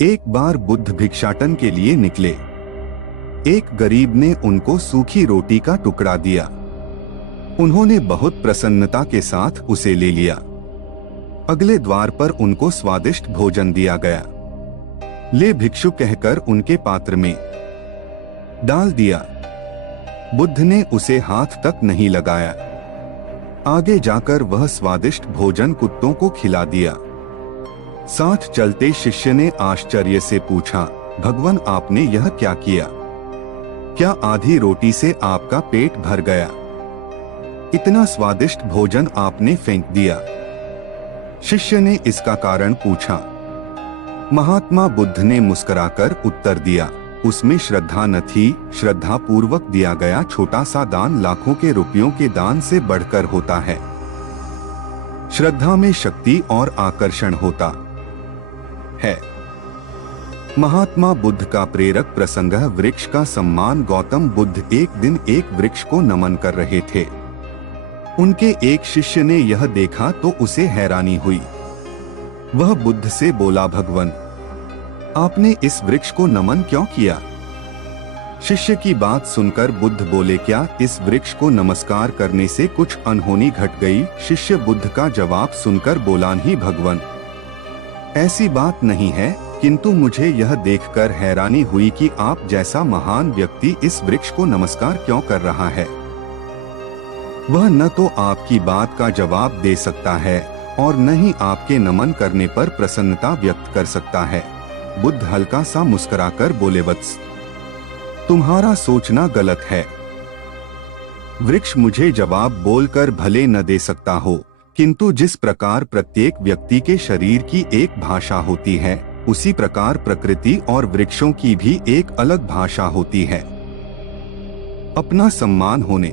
एक बार बुद्ध भिक्षाटन के लिए निकले। एक गरीब ने उनको सूखी रोटी का टुकड़ा दिया। उन्होंने बहुत प्रसन्नता के साथ उसे ले लिया। अगले द्वार पर उनको स्वादिष्ट भोजन दिया गया। ले भिक्षु कहकर उनके पात्र में डाल दिया। बुद्ध ने उसे हाथ तक नहीं लगाया। आगे जाकर वह स्वादिष्ट भोजन कुत्तों को खिला दिया। साथ चलते शिष्य ने आश्चर्य से पूछा, भगवान आपने यह क्या किया? क्या आधी रोटी से आपका पेट भर गया? इतना स्वादिष्ट भोजन आपने फेंक दिया। शिष्य ने इसका कारण पूछा। महात्मा बुद्ध ने मुस्कुराकर उत्तर दिया, उसमें श्रद्धा न थी। श्रद्धा पूर्वक दिया गया छोटा सा दान लाखों के रुपयों के दान से बढ़कर होता है। श्रद्धा में शक्ति और आकर्षण होता है। महात्मा बुद्ध का प्रेरक प्रसंग। वृक्ष का सम्मान। गौतम बुद्ध एक दिन एक वृक्ष को नमन कर रहे थे। उनके एक शिष्य ने यह देखा तो उसे हैरानी हुई। वह बुद्ध से बोला, भगवान आपने इस वृक्ष को नमन क्यों किया? शिष्य की बात सुनकर बुद्ध बोले, क्या इस वृक्ष को नमस्कार करने से कुछ अनहोनी घट गई? शिष्य बुद्ध का जवाब सुनकर बोला, नहीं भगवान, ऐसी बात नहीं है, किंतु मुझे यह देखकर हैरानी हुई कि आप जैसा महान व्यक्ति इस वृक्ष को नमस्कार क्यों कर रहा है। वह न तो आपकी बात का जवाब दे सकता है और न ही आपके नमन करने पर प्रसन्नता व्यक्त कर सकता है। बुद्ध हल्का सा मुस्कुराकर बोले, वत्स तुम्हारा सोचना गलत है। वृक्ष मुझे जवाब बोलकर भले न दे सकता हो, किंतु जिस प्रकार प्रत्येक व्यक्ति के शरीर की एक भाषा होती है, उसी प्रकार प्रकृति और वृक्षों की भी एक अलग भाषा होती है। अपना सम्मान होने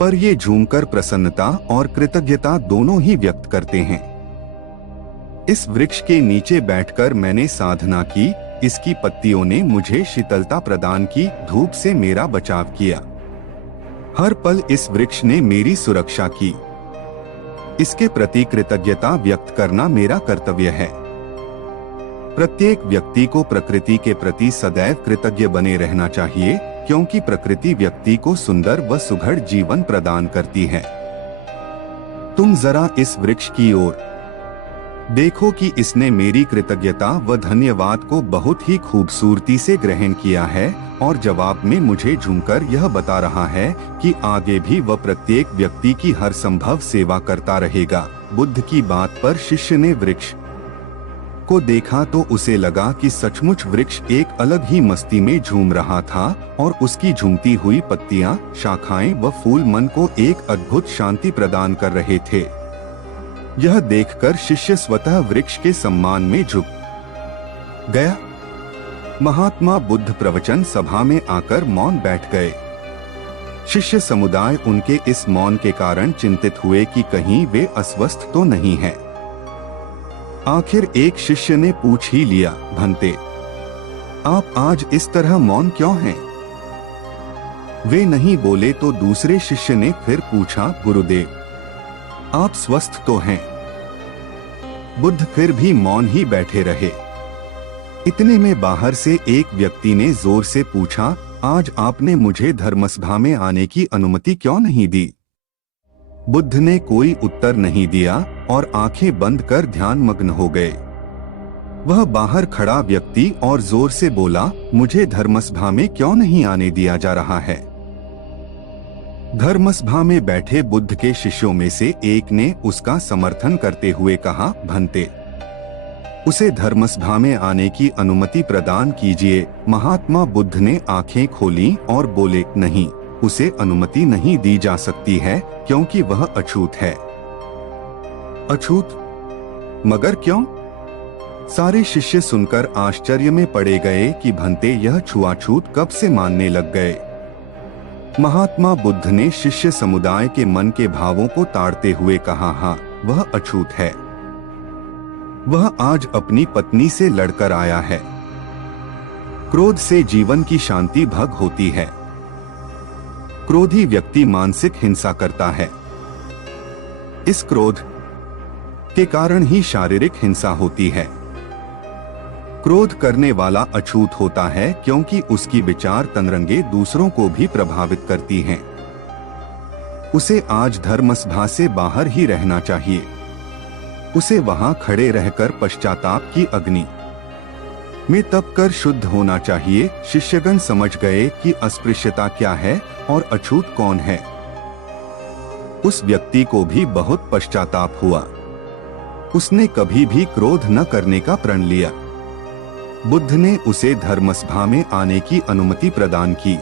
पर ये झूमकर प्रसन्नता और कृतज्ञता दोनों ही व्यक्त करते हैं। इस वृक्ष के नीचे बैठकर मैंने साधना की। इसकी पत्तियों ने मुझे शीतलता प्रदान की, धूप से मेरा बचाव किया। हर पल इस वृक्ष ने मेरी सुरक्षा की। इसके प्रति कृतज्ञता व्यक्त करना मेरा कर्तव्य है। प्रत्येक व्यक्ति को प्रकृति के प्रति सदैव कृतज्ञ बने रहना चाहिए, क्योंकि प्रकृति व्यक्ति को सुंदर व सुघड़ जीवन प्रदान करती है। तुम जरा इस वृक्ष की ओर देखो कि इसने मेरी कृतज्ञता व धन्यवाद को बहुत ही खूबसूरती से ग्रहण किया है और जवाब में मुझे झूमकर यह बता रहा है कि आगे भी वह प्रत्येक व्यक्ति की हर संभव सेवा करता रहेगा। बुद्ध की बात पर शिष्य ने वृक्ष को देखा तो उसे लगा कि सचमुच वृक्ष एक अलग ही मस्ती में झूम रहा था और उसकी झूमती हुई पत्तियां, शाखाएं व फूल मन को एक अद्भुत शांति प्रदान कर रहे थे। यह देखकर शिष्य स्वतः वृक्ष के सम्मान में झुक गया। महात्मा बुद्ध प्रवचन सभा में आकर मौन बैठ गए। शिष्य समुदाय उनके इस मौन के कारण चिंतित हुए कि कहीं वे अस्वस्थ तो नहीं हैं। आखिर एक शिष्य ने पूछ ही लिया, भंते आप आज इस तरह मौन क्यों हैं? वे नहीं बोले तो दूसरे शिष्य ने फिर पूछा, गुरुदेव आप स्वस्थ तो हैं? बुद्ध फिर भी मौन ही बैठे रहे। इतने में बाहर से एक व्यक्ति ने जोर से पूछा, आज आपने मुझे धर्मसभा में आने की अनुमति क्यों नहीं दी? बुद्ध ने कोई उत्तर नहीं दिया और आंखें बंद कर ध्यान मग्न हो गए। वह बाहर खड़ा व्यक्ति और जोर से बोला, मुझे धर्मसभा में क्यों नहीं आने दिया जा रहा है? धर्मसभा में बैठे बुद्ध के शिष्यों में से एक ने उसका समर्थन करते हुए कहा, भंते उसे धर्मसभा में आने की अनुमति प्रदान कीजिए। महात्मा बुद्ध ने आंखें खोली और बोले, नहीं, उसे अनुमति नहीं दी जा सकती है क्योंकि वह अछूत है। अछूत? मगर क्यों? सारे शिष्य सुनकर आश्चर्य में पड़े गए कि भंते यह छुआछूत कब से मानने लग गए। महात्मा बुद्ध ने शिष्य समुदाय के मन के भावों को ताड़ते हुए कहा, हाँ, वह अछूत है। वह आज अपनी पत्नी से लड़कर आया है। क्रोध से जीवन की शांति भंग होती है। क्रोधी व्यक्ति मानसिक हिंसा करता है। इस क्रोध के कारण ही शारीरिक हिंसा होती है। क्रोध करने वाला अछूत होता है क्योंकि उसकी विचार तंरंगे दूसरों को भी प्रभावित करती हैं। उसे आज धर्मसभा से बाहर ही रहना चाहिए। उसे वहां खड़े रहकर पश्चाताप की अग्नि में तप कर शुद्ध होना चाहिए। शिष्यगण समझ गए कि अस्पृश्यता क्या है और अछूत कौन है। उस व्यक्ति को भी बहुत पश्चाताप हुआ। उसने कभी भी क्रोध न करने का प्रण लिया। बुद्ध ने उसे धर्मसभा में आने की अनुमति प्रदान की।